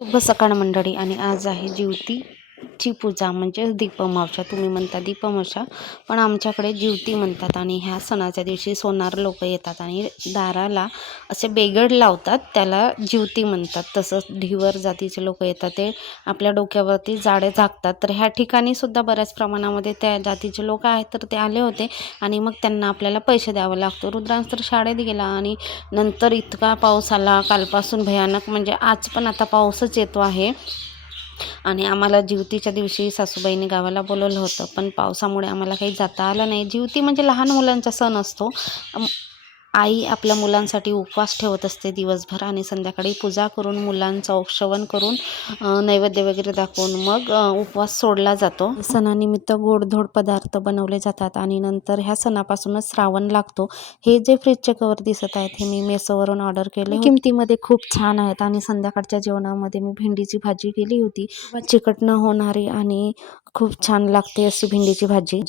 शुभ सकाळ मंडळी. आणि आज आहे जिवतीची पूजा म्हणजे दीपमावशा. तुम्ही म्हणता दीपमावशा, पण आमच्याकडे जिवती म्हणतात. आणि ह्या सणाच्या दिवशी सोनार लोक येतात आणि दाराला असे बेगड लावतात, त्याला जिवती म्हणतात. तसंच ढिवर जातीचे लोक येतात, ते आपल्या डोक्यावरती जाळे झाकतात. तर ह्या ठिकाणी सुद्धा बऱ्याच प्रमाणामध्ये त्या जातीचे लोक आहेत, तर ते आले होते आणि मग त्यांना आपल्याला पैसे द्यावं लागतो. रुद्रांश तर शाळेत गेला आणि नंतर इतका पाऊस आला कालपासून भयानक, म्हणजे आज पण आता पाऊसच येतो आहे. आणि आम्हाला जिवतीच्या दिवशी सासूबाईंनी गावाला बोलवलं होतं, पण पावसामुळे आम्हाला काही जाता आलं नाही. जिवती म्हणजे लहान मुलांचा सण असतो. आई आपल्या मुलांसाठी उपवास ठेवत असते दिवसभर आणि संध्याकाळी पूजा करून मुलांचं औक्षवण करून नैवेद्य वगैरे दाखवून मग उपवास सोडला जातो. सणानिमित्त गोडधोड पदार्थ बनवले जातात आणि नंतर ह्या सणापासूनच श्रावण लागतो. हे जे फ्रीजचे कवर दिसत आहेत, हे मी मेसोवरून ऑर्डर केले. किमतीमध्ये खूप छान आहेत. आणि संध्याकाळच्या जेवणामध्ये मी भेंडीची भाजी केली होती, चिकट न होणारी आणि खूप छान लागते अशी भेंडीची भाजी.